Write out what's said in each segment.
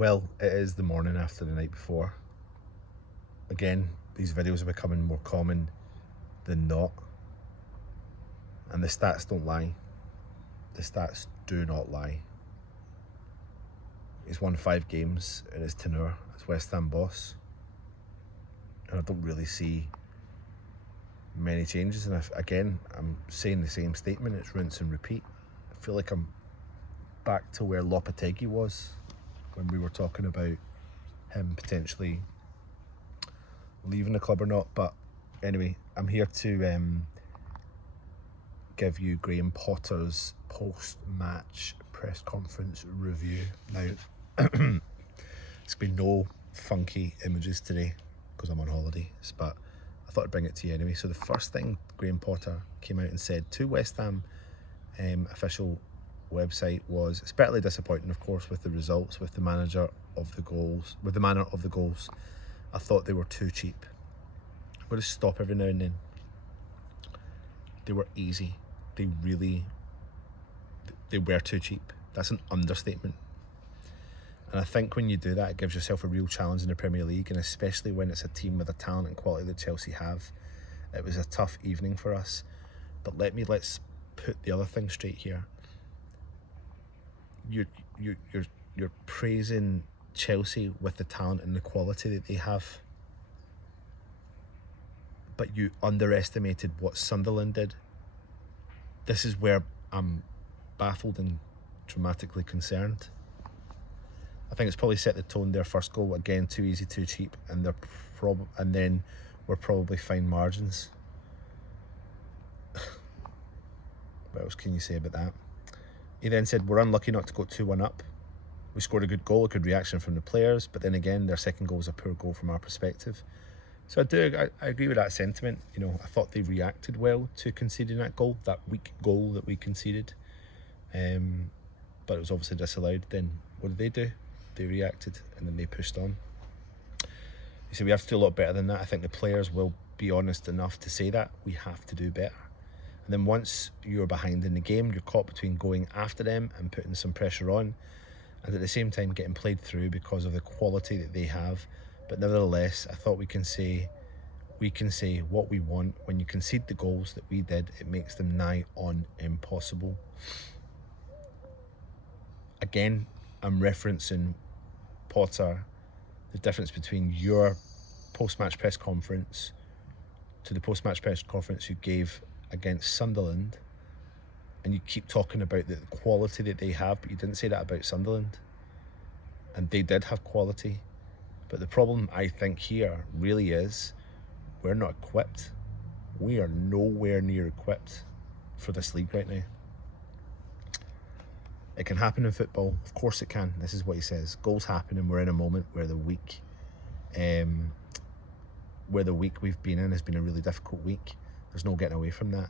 Well, it is the morning after the night before. Again, these videos are becoming more common than not. And the stats don't lie. The stats do not lie. He's won 5 games in his tenure as West Ham boss. And I don't really see many changes. And again, I'm saying the same statement. It's rinse and repeat. I feel like I'm back to where Lopetegui was when we were talking about him potentially leaving the club or not. But anyway, I'm here to give you Graham Potter's post-match press conference review. Now, it's been no funky images today because I'm on holidays, but I thought I'd bring it to you anyway. So the first thing Graham Potter came out and said to West Ham official website was, it's bitterly disappointing, of course, with the results, with the manager of the goals, with the manner of the goals. I thought they were too cheap. I'm going to stop every now and then. They were easy. They were too cheap. That's an understatement. And I think when you do that, it gives yourself a real challenge in the Premier League, and especially when it's a team with the talent and quality that Chelsea have. It was a tough evening for us. But let's put the other thing straight here. You're praising Chelsea with the talent and the quality that they have, but you underestimated what Sunderland did. This is where I'm baffled and dramatically concerned. I think it's probably set the tone. Their first goal, again, too easy, too cheap, and then we're probably fine margins. What else can you say about that? He then said, we're unlucky not to go 2-1 up. We scored a good goal, a good reaction from the players, but then again, their second goal was a poor goal from our perspective. So I agree with that sentiment. You know, I thought they reacted well to conceding that goal, that weak goal that we conceded. But it was obviously disallowed. Then what did they do? They reacted and then they pushed on. You see, we have to do a lot better than that. I think the players will be honest enough to say that. We have to do better. And then once you're behind in the game, you're caught between going after them and putting some pressure on, and at the same time getting played through because of the quality that they have. But nevertheless, I thought we can say what we want. When you concede the goals that we did, it makes them nigh on impossible. Again, I'm referencing Potter, the difference between your post-match press conference to the post-match press conference you gave against Sunderland, and you keep talking about the quality that they have, but you didn't say that about Sunderland. And they did have quality. But the problem, I think, here really is we're not equipped. We are nowhere near equipped for this league right now. It can happen in football. Of course it can. This is what he says. Goals happen, and we're in a moment where the week we've been in has been a really difficult week. There's no getting away from that.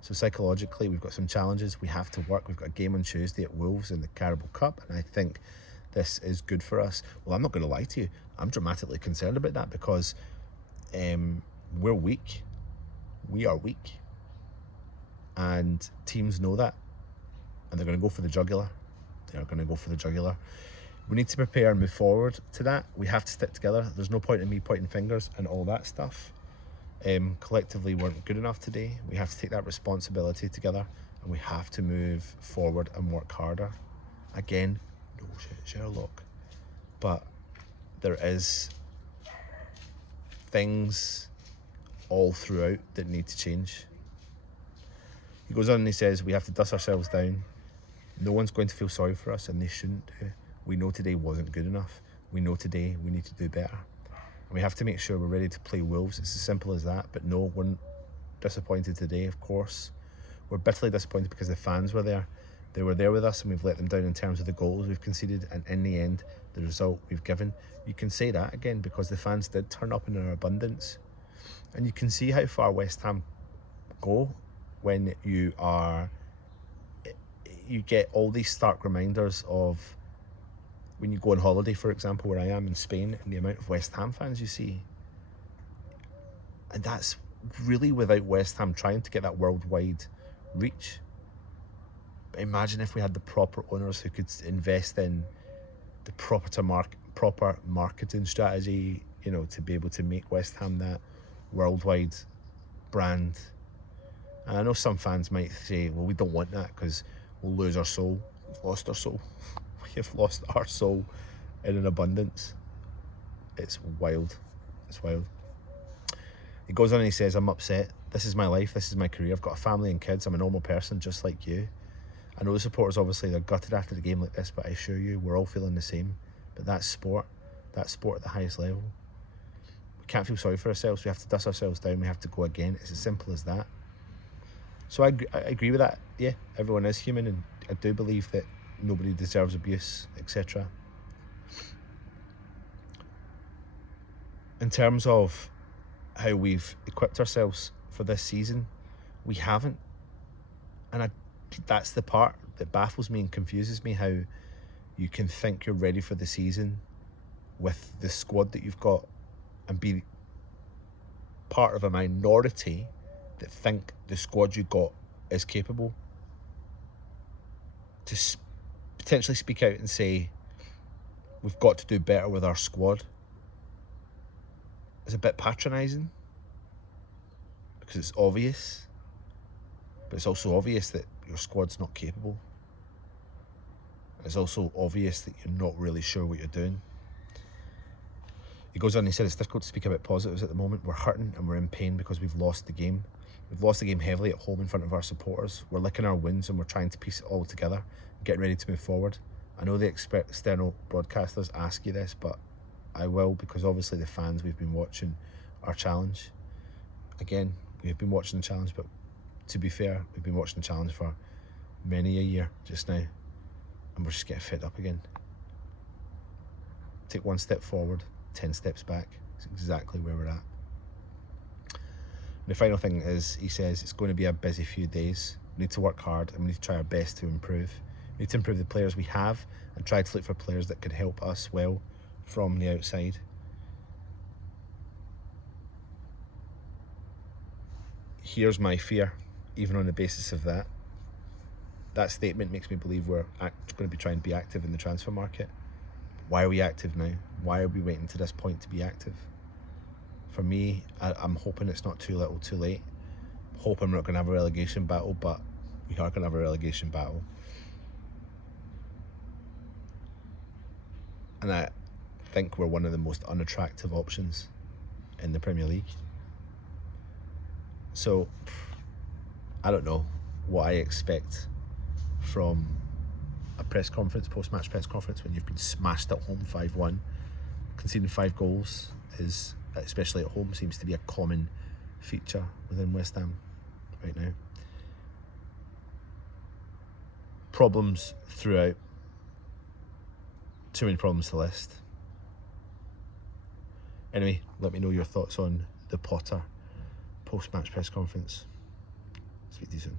So psychologically, we've got some challenges we have to work. We've got a game on Tuesday at Wolves in the Carabao Cup, and I think this is good for us. Well, I'm not going to lie to you. I'm dramatically concerned about that because we're weak. We are weak. And teams know that. And they're going to go for the jugular. They're going to go for the jugular. We need to prepare and move forward to that. We have to stick together. There's no point in me pointing fingers and all that stuff. Collectively weren't good enough today. We have to take that responsibility together, and we have to move forward and work harder. Again, no shit, Sherlock. But there is things all throughout that need to change. He goes on and he says, we have to dust ourselves down. No one's going to feel sorry for us, and they shouldn't do. We know today wasn't good enough. We know today we need to do better. And we have to make sure we're ready to play Wolves. It's as simple as that. But no, we're disappointed today, of course. We're bitterly disappointed because the fans were there. They were there with us, and we've let them down in terms of the goals we've conceded, and in the end, the result we've given. You can say that again because the fans did turn up in an abundance. And you can see how far West Ham go when you get all these stark reminders of when you go on holiday, for example, where I am in Spain, and the amount of West Ham fans you see. And that's really without West Ham trying to get that worldwide reach. But imagine if we had the proper owners who could invest in the proper marketing strategy, you know, to be able to make West Ham that worldwide brand. And I know some fans might say, well, we don't want that because we'll lose our soul. We've lost our soul. We have lost our soul in an abundance. It's wild. It's wild. He goes on and he says, I'm upset. This is my life. This is my career. I've got a family and kids. I'm a normal person just like you. I know the supporters, obviously, they're gutted after the game like this, but I assure you, we're all feeling the same. But that's sport. That's sport at the highest level. We can't feel sorry for ourselves. We have to dust ourselves down. We have to go again. It's as simple as that. So I agree with that. Yeah, everyone is human, and I do believe that nobody deserves abuse, etc. In terms of how we've equipped ourselves for this season, we haven't. And that's the part that baffles me and confuses me, how you can think you're ready for the season with the squad that you've got and be part of a minority that think the squad you got is capable. To potentially speak out and say we've got to do better with our squad is a bit patronising, because it's obvious, but it's also obvious that your squad's not capable. It's also obvious that you're not really sure what you're doing. He goes on and he said, it's difficult to speak about positives at the moment. We're hurting and we're in pain because we've lost the game. We've lost the game heavily at home in front of our supporters. We're licking our wounds and we're trying to piece it all together and get ready to move forward. I know the external broadcasters ask you this, but I will, because obviously the fans, we've been watching our challenge. Again, we've been watching the challenge, but to be fair, we've been watching the challenge for many a year just now, and we're just getting fed up again. Take one step forward, 10 steps back. It's exactly where we're at. The final thing is, he says, it's going to be a busy few days. We need to work hard and we need to try our best to improve. We need to improve the players we have and try to look for players that could help us well from the outside. Here's my fear, even on the basis of that. That statement makes me believe we're going to be trying to be active in the transfer market. Why are we active now? Why are we waiting to this point to be active? For me, I'm hoping it's not too little too late. I'm hoping we're not going to have a relegation battle, but we are going to have a relegation battle. And I think we're one of the most unattractive options in the Premier League. So, I don't know what I expect from a press conference, post-match press conference, when you've been smashed at home 5-1. Conceding 5 goals is, especially at home, seems to be a common feature within West Ham right now. Problems throughout. Too many problems to list. Anyway, let me know your thoughts on the Potter post-match press conference. Speak to you soon.